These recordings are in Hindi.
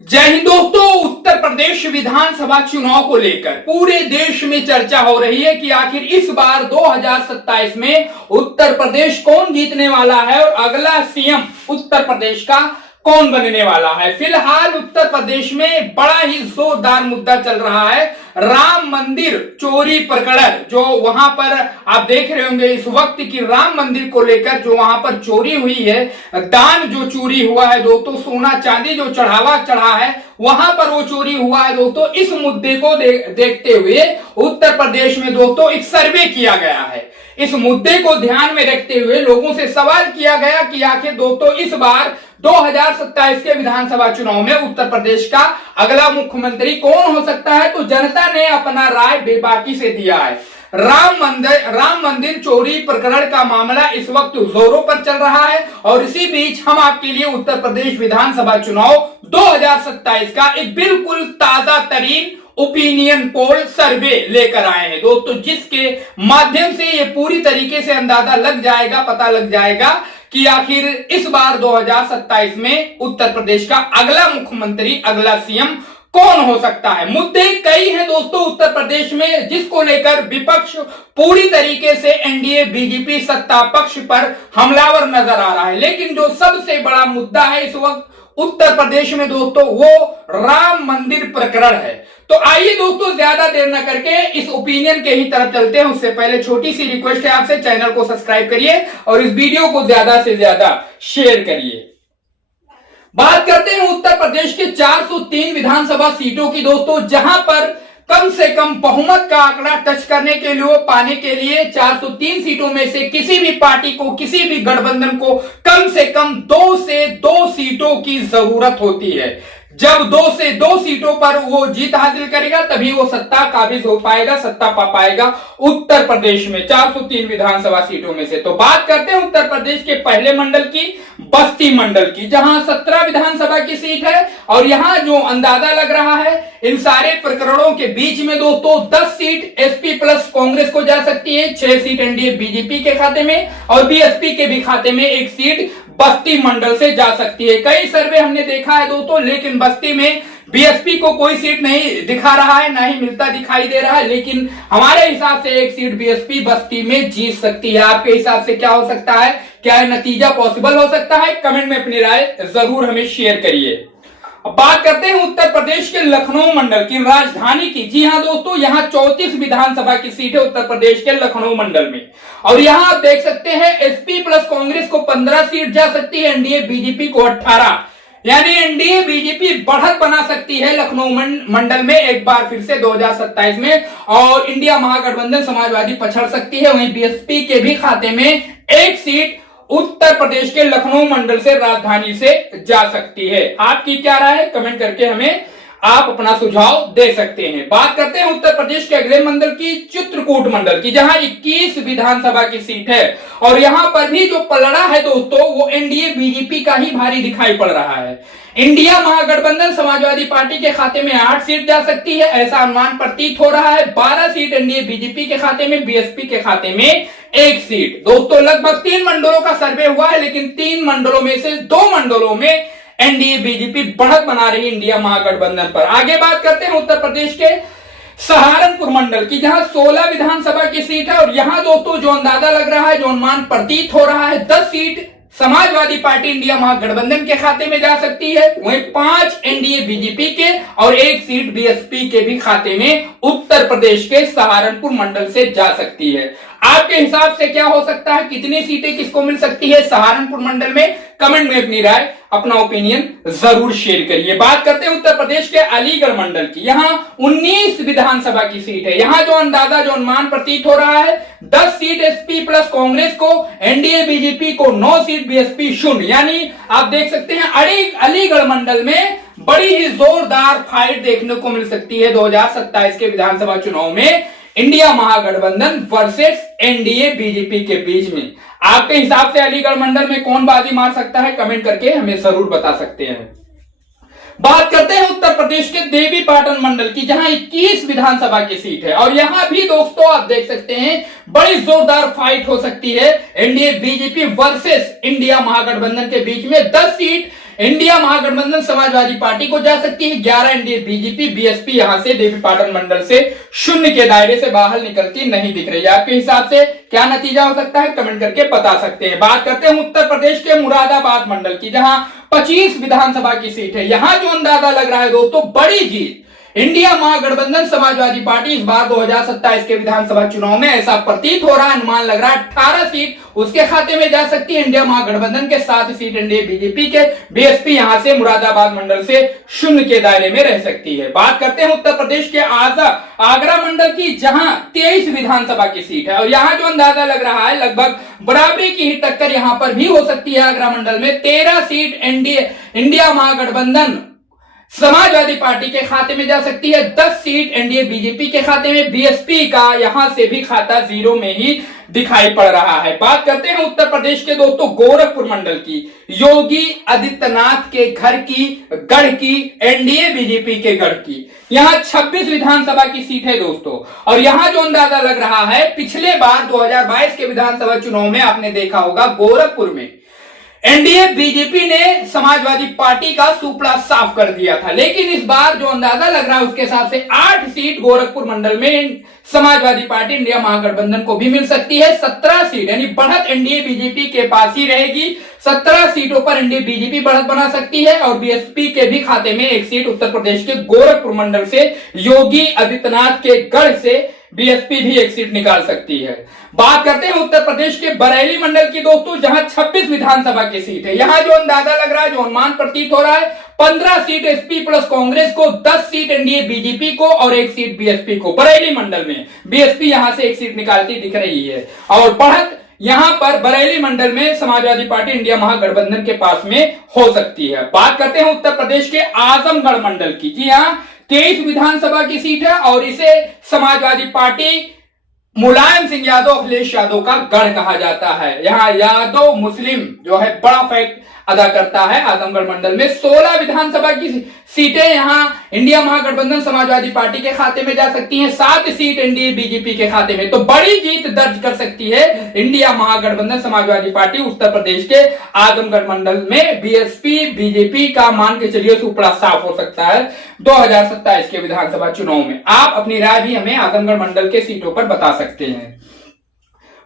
जय हिंद दोस्तों। उत्तर प्रदेश विधानसभा चुनाव को लेकर पूरे देश में चर्चा हो रही है कि आखिर इस बार 2027 में उत्तर प्रदेश कौन जीतने वाला है और अगला सीएम उत्तर प्रदेश का कौन बनने वाला है। फिलहाल उत्तर प्रदेश में बड़ा ही जोरदार मुद्दा चल रहा है, राम मंदिर चोरी प्रकरण। जो वहां पर आप देख रहे होंगे इस वक्त की राम मंदिर को लेकर जो वहां पर चोरी हुई है, दान जो चोरी हुआ है दोस्तों, सोना चांदी जो चढ़ावा चढ़ा है वहां पर वो चोरी हुआ है दोस्तों। इस मुद्दे को देखते हुए उत्तर प्रदेश में दोस्तों एक सर्वे किया गया है। इस मुद्दे को ध्यान में रखते हुए लोगों से सवाल किया गया कि आखिर दोस्तों इस बार 2027 के विधानसभा चुनाव में उत्तर प्रदेश का अगला मुख्यमंत्री कौन हो सकता है। तो जनता ने अपना राय बेबाकी से दिया है। राम मंदिर चोरी प्रकरण का मामला इस वक्त जोरों पर चल रहा है और इसी बीच हम आपके लिए उत्तर प्रदेश विधानसभा चुनाव 2027 का एक बिल्कुल ताजा तरीन ओपिनियन पोल सर्वे लेकर आए हैं दोस्तों, जिसके माध्यम से ये पूरी तरीके से अंदाजा लग जाएगा, पता लग जाएगा कि आखिर इस बार 2027 में उत्तर प्रदेश का अगला मुख्यमंत्री, अगला सीएम कौन हो सकता है। मुद्दे कई हैं दोस्तों उत्तर प्रदेश में, जिसको लेकर विपक्ष पूरी तरीके से एनडीए बीजेपी सत्ता पक्ष पर हमलावर नजर आ रहा है। लेकिन जो सबसे बड़ा मुद्दा है इस वक्त उत्तर प्रदेश में दोस्तों वो राम मंदिर प्रकरण है। तो आइए दोस्तों ज्यादा देर न करके इस ओपिनियन के ही तरफ चलते हैं। उससे पहले छोटी सी रिक्वेस्ट है आपसे, चैनल को सब्सक्राइब करिए और इस वीडियो को ज्यादा से ज्यादा शेयर करिए। बात करते हैं उत्तर प्रदेश के 403 विधानसभा सीटों की दोस्तों, जहां पर कम से कम बहुमत का आंकड़ा टच करने के लिए, पाने के लिए 403 सीटों में से किसी भी पार्टी को, किसी भी गठबंधन को कम से कम 2 से 2 सीटों की जरूरत होती है। जब 2 से 2 सीटों पर वो जीत हासिल करेगा तभी वो सत्ता काबिज हो पाएगा, सत्ता पा पाएगा उत्तर प्रदेश में 403 विधानसभा सीटों में से। तो बात करते हैं उत्तर प्रदेश के पहले मंडल की, बस्ती मंडल की, जहां 17 विधानसभा की सीट है और यहां जो अंदाजा लग रहा है इन सारे प्रकरणों के बीच में दोस्तों 10 सीट एसपी प्लस कांग्रेस को जा सकती है, 6 सीट एनडीए बीजेपी के खाते में और बीएसपी के भी खाते में 1 सीट बस्ती मंडल से जा सकती है। कई सर्वे हमने देखा है दोस्तों, लेकिन बस्ती में बीएसपी को कोई सीट नहीं दिखा रहा है, ना ही मिलता दिखाई दे रहा है। लेकिन हमारे हिसाब से 1 सीट बीएसपी बस्ती में जीत सकती है। आपके हिसाब से क्या हो सकता है, क्या नतीजा पॉसिबल हो सकता है? कमेंट में अपनी राय जरूर हमें शेयर करिए। अब बात करते हैं उत्तर प्रदेश के लखनऊ मंडल की, राजधानी की। जी हां दोस्तों, यहां 34 विधानसभा की सीट है उत्तर प्रदेश के लखनऊ मंडल में और यहां आप देख सकते हैं एसपी प्लस कांग्रेस को 15 सीट जा सकती है, एनडीए बीजेपी को 18, यानी एनडीए बीजेपी बढ़त बना सकती है लखनऊ मंडल में एक बार फिर से 2027 में, और इंडिया महागठबंधन समाजवादी पछड़ सकती है। वहीं बीएसपी के भी खाते में 1 सीट उत्तर प्रदेश के लखनऊ मंडल से, राजधानी से जा सकती है। आपकी क्या राय है? कमेंट करके हमें आप अपना सुझाव दे सकते हैं। बात करते हैं उत्तर प्रदेश के अगले मंडल की, चित्रकूट मंडल की, जहां 21 विधानसभा की सीट है और यहां पर भी जो पलड़ा है दोस्तों वो एनडीए बीजेपी का ही भारी दिखाई पड़ रहा है। इंडिया महागठबंधन समाजवादी पार्टी के खाते में 8 सीट जा सकती है, ऐसा अनुमान प्रतीत हो रहा है। 12 सीट एनडीए बीजेपी के खाते में, बीएसपी के खाते में 1 सीट। दोस्तों लगभग 3 मंडलों का सर्वे हुआ है, लेकिन 3 मंडलों में से 2 मंडलों में एनडीए बीजेपी बढ़त बना रही इंडिया महागठबंधन पर। आगे बात करते हैं उत्तर प्रदेश के सहारनपुर मंडल की, जहां 16 विधानसभा की सीट है और यहां दोस्तों जो अंदाजा लग रहा है, जो अनुमान प्रतीत हो रहा है, 10 सीट समाजवादी पार्टी इंडिया महागठबंधन के खाते में जा सकती है, वहीं 5 एनडीए बीजेपी के और 1 सीट बीएसपी के भी खाते में उत्तर प्रदेश के सहारनपुर मंडल से जा सकती है। आपके हिसाब से क्या हो सकता है, कितनी सीटें किसको मिल सकती है सहारनपुर मंडल में? कमेंट में अपनी राय, अपना ओपिनियन जरूर शेयर करिए। बात करते हैं उत्तर प्रदेश के अलीगढ़ मंडल की, यहां 19 विधानसभा की सीट है। यहां जो अंदाजा, जो अनुमान प्रतीत हो रहा है, 10 सीट एसपी प्लस कांग्रेस को, एनडीए बीजेपी को 9 सीट, बीएसपी 0, यानी आप देख सकते हैं अलीगढ़ मंडल में बड़ी ही जोरदार फाइट देखने को मिल सकती है 2027 के विधानसभा चुनाव में, इंडिया महागठबंधन वर्सेस एनडीए बीजेपी के बीच में। आपके हिसाब से अलीगढ़ मंडल में कौन बाजी मार सकता है? कमेंट करके हमें जरूर बता सकते हैं। बात करते हैं उत्तर प्रदेश के देवीपाटन मंडल की, जहां 21 विधानसभा की सीट है और यहां भी दोस्तों आप देख सकते हैं बड़ी जोरदार फाइट हो सकती है एनडीए बीजेपी वर्सेस इंडिया महागठबंधन के बीच में। 10 सीट इंडिया महागठबंधन समाजवादी पार्टी को जा सकती है, 11 एनडीए बीजेपी बीएसपी यहां से देवीपाटन मंडल से शून्य के दायरे से बाहर निकलती नहीं दिख रही है। आपके हिसाब से क्या नतीजा हो सकता है, कमेंट करके बता सकते हैं। बात करते हैं उत्तर प्रदेश के मुरादाबाद मंडल की, जहां 25 विधानसभा की सीट है। यहां जो अंदाजा लग रहा है दोस्तों, बड़ी जीत इंडिया महागठबंधन समाजवादी पार्टी इस बार 2027 के विधानसभा चुनाव में, ऐसा प्रतीत हो रहा है, अनुमान लग रहा है 18 सीट उसके खाते में जा सकती है। इंडिया महागठबंधन के 7 सीट एनडीए बीजेपी के, बीएसपी यहां से मुरादाबाद मंडल से शून्य के दायरे में रह सकती है। बात करते हैं उत्तर प्रदेश के आगरा मंडल की, जहां 23 विधानसभा की सीट है और यहां जो अंदाजा लग रहा है लगभग बराबरी की ही टक्कर यहां पर भी हो सकती है। आगरा मंडल में 13 सीट एनडीए इंडिया महागठबंधन समाजवादी पार्टी के खाते में जा सकती है, 10 सीट एनडीए बीजेपी के खाते में, बीएसपी का यहां से भी खाता जीरो में ही दिखाई पड़ रहा है। बात करते हैं उत्तर प्रदेश के दोस्तों गोरखपुर मंडल की, योगी आदित्यनाथ के घर की, गढ़ की, एनडीए बीजेपी के गढ़ की। यहां 26 विधानसभा की सीट है दोस्तों और यहां जो अंदाजा लग रहा है, पिछले बार 2022 के विधानसभा चुनाव में आपने देखा होगा गोरखपुर में एनडीए बीजेपी ने समाजवादी पार्टी का सुपड़ा साफ कर दिया था, लेकिन इस बार जो अंदाजा लग रहा है उसके हिसाब से 8 सीट गोरखपुर मंडल में समाजवादी पार्टी इंडिया महागठबंधन को भी मिल सकती है। 17 सीट यानी बढ़त एनडीए बीजेपी के पास ही रहेगी। 17 सीटों पर एनडीए बीजेपी बढ़त बना सकती है और बीएसपी के भी खाते में एक सीट उत्तर प्रदेश के गोरखपुर मंडल से, योगी आदित्यनाथ के गढ़ से बीएसपी भी एक सीट निकाल सकती है। बात करते हैं उत्तर प्रदेश के बरेली मंडल की दोस्तों, जहां 26 विधानसभा की सीट है। यहां जो अंदाजा लग रहा है, जो अनुमान प्रतीत हो रहा है, 15 सीट एसपी प्लस कांग्रेस को, 10 सीट एनडीए बीजेपी को और 1 सीट बीएसपी को। बरेली मंडल में बीएसपी यहां से एक सीट निकालती दिख रही है और बढ़त यहां पर बरेली मंडल में समाजवादी पार्टी इंडिया महागठबंधन के पास में हो सकती है। बात करते हैं उत्तर प्रदेश के आजमगढ़ मंडल की, जी हां 23 विधानसभा की सीट है और इसे समाजवादी पार्टी मुलायम सिंह यादव, अखिलेश यादव का गढ़ कहा जाता है। यहां यादव मुस्लिम जो है बड़ा फैक्ट अदा करता है। आजमगढ़ मंडल में 16 विधानसभा की सीटें यहां इंडिया महागठबंधन समाजवादी पार्टी के खाते में जा सकती हैं, 7 सीट एनडीए बीजेपी के खाते में। तो बड़ी जीत दर्ज कर सकती है इंडिया महागठबंधन समाजवादी पार्टी उत्तर प्रदेश के आजमगढ़ मंडल में। बीएसपी बीजेपी का मान के चलिए सुपड़ा साफ हो सकता है 2027 के विधानसभा चुनाव में। आप अपनी राय भी हमें आजमगढ़ मंडल के सीटों पर बता सकते हैं।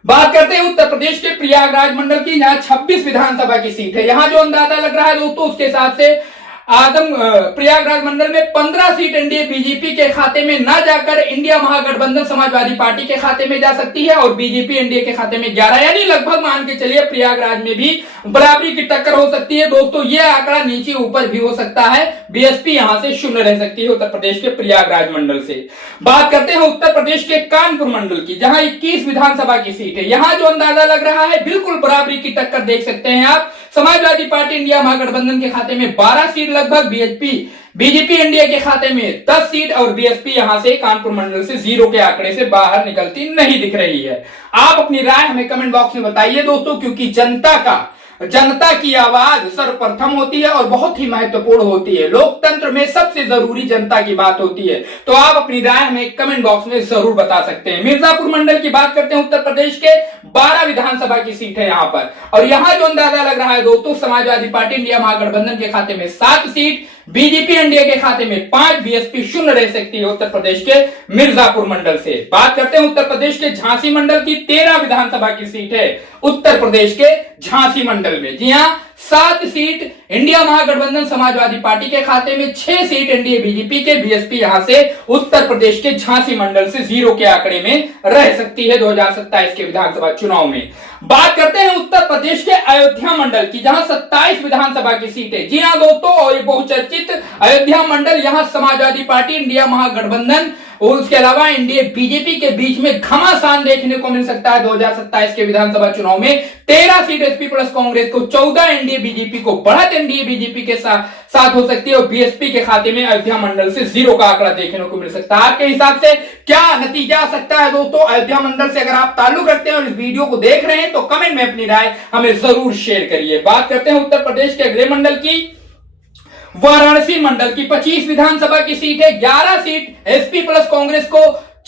बात करते हैं उत्तर प्रदेश के प्रयागराज मंडल की, जहां 26 विधानसभा की सीट है। यहां जो अंदाजा लग रहा है दोस्तों, उसके हिसाब से प्रयागराज मंडल में 15 सीट एनडीए बीजेपी के खाते में न जाकर इंडिया महागठबंधन समाजवादी पार्टी के खाते में जा सकती है और बीजेपी एनडीए के खाते में 11, यानी लगभग मान के चलिए प्रयागराज में भी बराबरी की टक्कर हो सकती है दोस्तों। यह आंकड़ा नीचे ऊपर भी हो सकता है। बीएसपी यहां से शून्य रह सकती है उत्तर प्रदेश के प्रयागराज मंडल से। बात करते हैं उत्तर प्रदेश के कानपुर मंडल की, जहां 21 विधानसभा की सीट है। यहां जो अंदाजा लग रहा है, बिल्कुल बराबरी की टक्कर देख सकते हैं आप। समाजवादी पार्टी इंडिया महागठबंधन के खाते में 12 सीट लगभग, बीजेपी एनडीए के खाते में 10 सीट और बीएसपी यहां से कानपुर मंडल से जीरो के आंकड़े से बाहर निकलती नहीं दिख रही है। आप अपनी राय हमें कमेंट बॉक्स में बताइए दोस्तों, क्योंकि जनता की आवाज सर्वप्रथम होती है और बहुत ही महत्वपूर्ण होती है। लोकतंत्र में सबसे जरूरी जनता की बात होती है। तो आप अपनी राय हमें कमेंट बॉक्स में जरूर बता सकते हैं। मिर्जापुर मंडल की बात करते हैं, उत्तर प्रदेश के 12 विधानसभा की सीट है यहां पर और यहां जो अंदाजा लग रहा है दोस्तों, समाजवादी पार्टी इंडिया महागठबंधन के खाते में 7 सीट, बीजेपी एनडीए के खाते में 5, बीएसपी शून्य रह सकती है उत्तर प्रदेश के मिर्जापुर मंडल से। बात करते हैं उत्तर प्रदेश के झांसी मंडल की, 13 विधानसभा की सीट है उत्तर प्रदेश के झांसी मंडल में। जी हां 7 सीट इंडिया महागठबंधन समाजवादी पार्टी के खाते में, 6 सीट एनडीए बीजेपी के, बीएसपी यहां से उत्तर प्रदेश के झांसी मंडल से जीरो के आंकड़े में रह सकती है 2027 के विधानसभा चुनाव में। बात करते हैं उत्तर प्रदेश के अयोध्या मंडल की, जहां 27 विधानसभा की सीट है। जी हां दोस्तों, और ये बहुचर्चित अयोध्या मंडल, यहां समाजवादी पार्टी इंडिया महागठबंधन और उसके अलावा एनडीए बीजेपी के बीच में घमासान देखने को मिल सकता है 2027 के विधानसभा चुनाव में। 13 सीट एसपी प्लस कांग्रेस को, 14 एनडीए बीजेपी को, बढ़त एनडीए बीजेपी के साथ हो सकती है और बीएसपी के खाते में अयोध्या मंडल से जीरो का आंकड़ा देखने को मिल सकता है। आपके हिसाब से क्या नतीजा आ सकता है दोस्तों अयोध्या मंडल से? अगर आप ताल्लुक रखते हैं और इस वीडियो को देख रहे हैं तो कमेंट में अपनी राय हमें जरूर शेयर करिए। बात करते हैं उत्तर प्रदेश के अगले मंडल की, वाराणसी मंडल की 25 विधानसभा की सीट है। 11 सीट एसपी प्लस कांग्रेस को,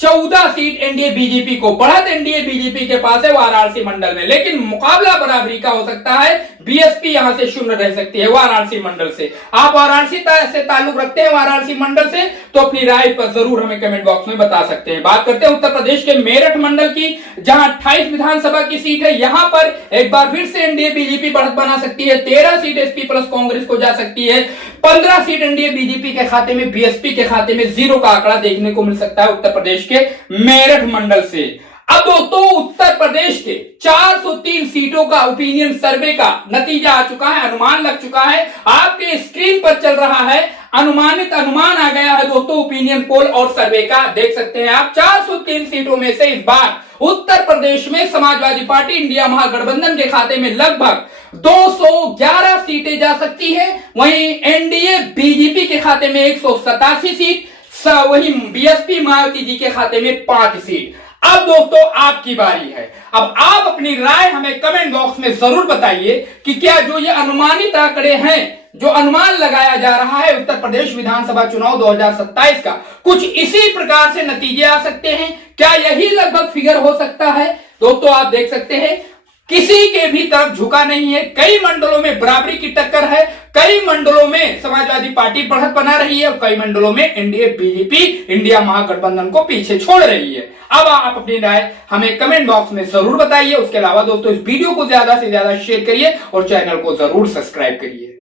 14 सीट एनडीए बीजेपी को, बढ़त एनडीए बीजेपी के पास है वाराणसी मंडल में, लेकिन मुकाबला बराबरी का हो सकता है। बीएसपी यहां से शून्य रह सकती है वाराणसी मंडल से। आप वाराणसी से ताल्लुक रखते हैं वाराणसी मंडल से, तो अपनी राय पर जरूर हमें कमेंट बॉक्स में बता सकते हैं। बात करते हैं उत्तर प्रदेश के मेरठ मंडल की, जहां 28 विधानसभा की सीट है। यहां पर एक बार फिर से एनडीए बीजेपी बढ़त बना सकती है। 13 सीट एसपी प्लस कांग्रेस को जा सकती है। 15 सीट एनडीए बीजेपी के खाते में, बीएसपी के खाते में 0 का आंकड़ा देखने को मिल सकता है उत्तर प्रदेश के मेरठ मंडल से। अब दोस्तों उत्तर प्रदेश के 403 सीटों का ओपिनियन सर्वे का नतीजा आ चुका है, अनुमान लग चुका है, आपके स्क्रीन पर चल रहा है। अनुमानित अनुमान आ गया है दोस्तों ओपिनियन पोल और सर्वे का, देख सकते हैं आप। 403 सीटों में से इस बार उत्तर प्रदेश में समाजवादी पार्टी इंडिया महागठबंधन के खाते में लगभग 211 सीटें जा सकती है। वहीं एनडीए बीजेपी के खाते में 187 सीट, वहीं बीएसपी मायावती जी के खाते में 5 सीट। अब दोस्तों आपकी बारी है। अब आप अपनी राय हमें कमेंट बॉक्स में जरूर बताइए कि क्या जो ये अनुमानित आंकड़े हैं, जो अनुमान लगाया जा रहा है उत्तर प्रदेश विधानसभा चुनाव 2027 का, कुछ इसी प्रकार से नतीजे आ सकते हैं? क्या यही लगभग फिगर हो सकता है? दोस्तों आप देख सकते हैं किसी के भी तरफ झुका नहीं है। कई मंडलों में बराबरी की टक्कर है, कई मंडलों में समाजवादी पार्टी बढ़त बना रही है और कई मंडलों में एनडीए बीजेपी इंडिया महागठबंधन को पीछे छोड़ रही है। अब आप अपनी राय हमें कमेंट बॉक्स में जरूर बताइए। उसके अलावा दोस्तों इस वीडियो को ज्यादा से ज्यादा शेयर करिए और चैनल को जरूर सब्सक्राइब करिए।